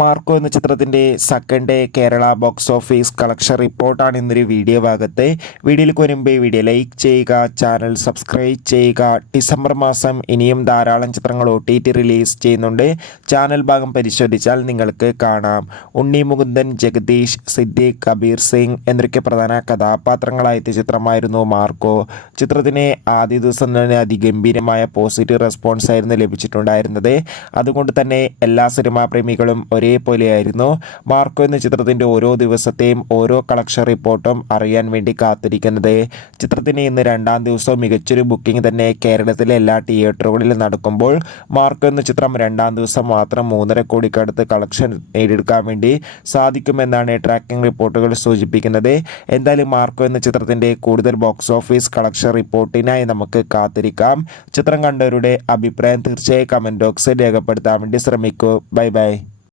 Marco എന്ന ചിത്രത്തിൻ്റെ second day Kerala box office collection റിപ്പോർട്ടാണ് ഇന്നൊരു വീഡിയോ ഭാഗത്ത്. വീഡിയോയിലേക്ക് വരുമ്പോൾ വീഡിയോ ലൈക്ക് ചെയ്യുക, ചാനൽ സബ്സ്ക്രൈബ് ചെയ്യുക. ഡിസംബർ മാസം ഇനിയും ധാരാളം ചിത്രങ്ങൾ OTT റിലീസ് ചെയ്യുന്നുണ്ട്. ചാനൽ ഭാഗം പരിശോധിച്ചാൽ നിങ്ങൾക്ക് കാണാം. ഉണ്ണി മുകുന്ദൻ, ജഗദീഷ്, സിദ്ദീഖ്, കബീർ സിംഗ് എന്നൊക്കെ പ്രധാന കഥാപാത്രങ്ങളായെത്തിയ ചിത്രമായിരുന്നു മാർക്കോ. ചിത്രത്തിന് ആദ്യ ദിവസം തന്നെ അതിഗംഭീരമായ പോസിറ്റീവ് റെസ്പോൺസ് ആയിരുന്നു ലഭിച്ചിട്ടുണ്ടായിരുന്നത്. അതുകൊണ്ട് തന്നെ എല്ലാ സിനിമാ പ്രേമികളും ഒരേപോലെയായിരുന്നു മാർക്കോ എന്ന ചിത്രത്തിൻ്റെ ഓരോ ദിവസത്തെയും ഓരോ കളക്ഷൻ റിപ്പോർട്ടും അറിയാൻ വേണ്ടി കാത്തിരിക്കുന്നത്. ചിത്രത്തിന് ഇന്ന് രണ്ടാം ദിവസവും മികച്ചൊരു ബുക്കിംഗ് തന്നെ കേരളത്തിലെ എല്ലാ തിയേറ്ററുകളിലും നടക്കുമ്പോൾ മാർക്കോ എന്ന ചിത്രം രണ്ടാം ദിവസം മാത്രം 3.5 കോടിക്കടുത്ത് കളക്ഷൻ നേടിയെടുക്കാൻ വേണ്ടി സാധിക്കുമെന്നാണ് ട്രാക്കിംഗ് റിപ്പോർട്ടുകൾ സൂചിപ്പിക്കുന്നത്. എന്തായാലും മാർക്കോ എന്ന ചിത്രത്തിൻ്റെ കൂടുതൽ ബോക്സ് ഓഫീസ് കളക്ഷൻ റിപ്പോർട്ടിനായി നമുക്ക് കാത്തിരിക്കാം. ചിത്രം കണ്ടവരുടെ അഭിപ്രായം തീർച്ചയായും കമൻറ്റ് ബോക്സിൽ രേഖപ്പെടുത്താൻ വേണ്ടി ശ്രമിക്കൂ. Bye bye.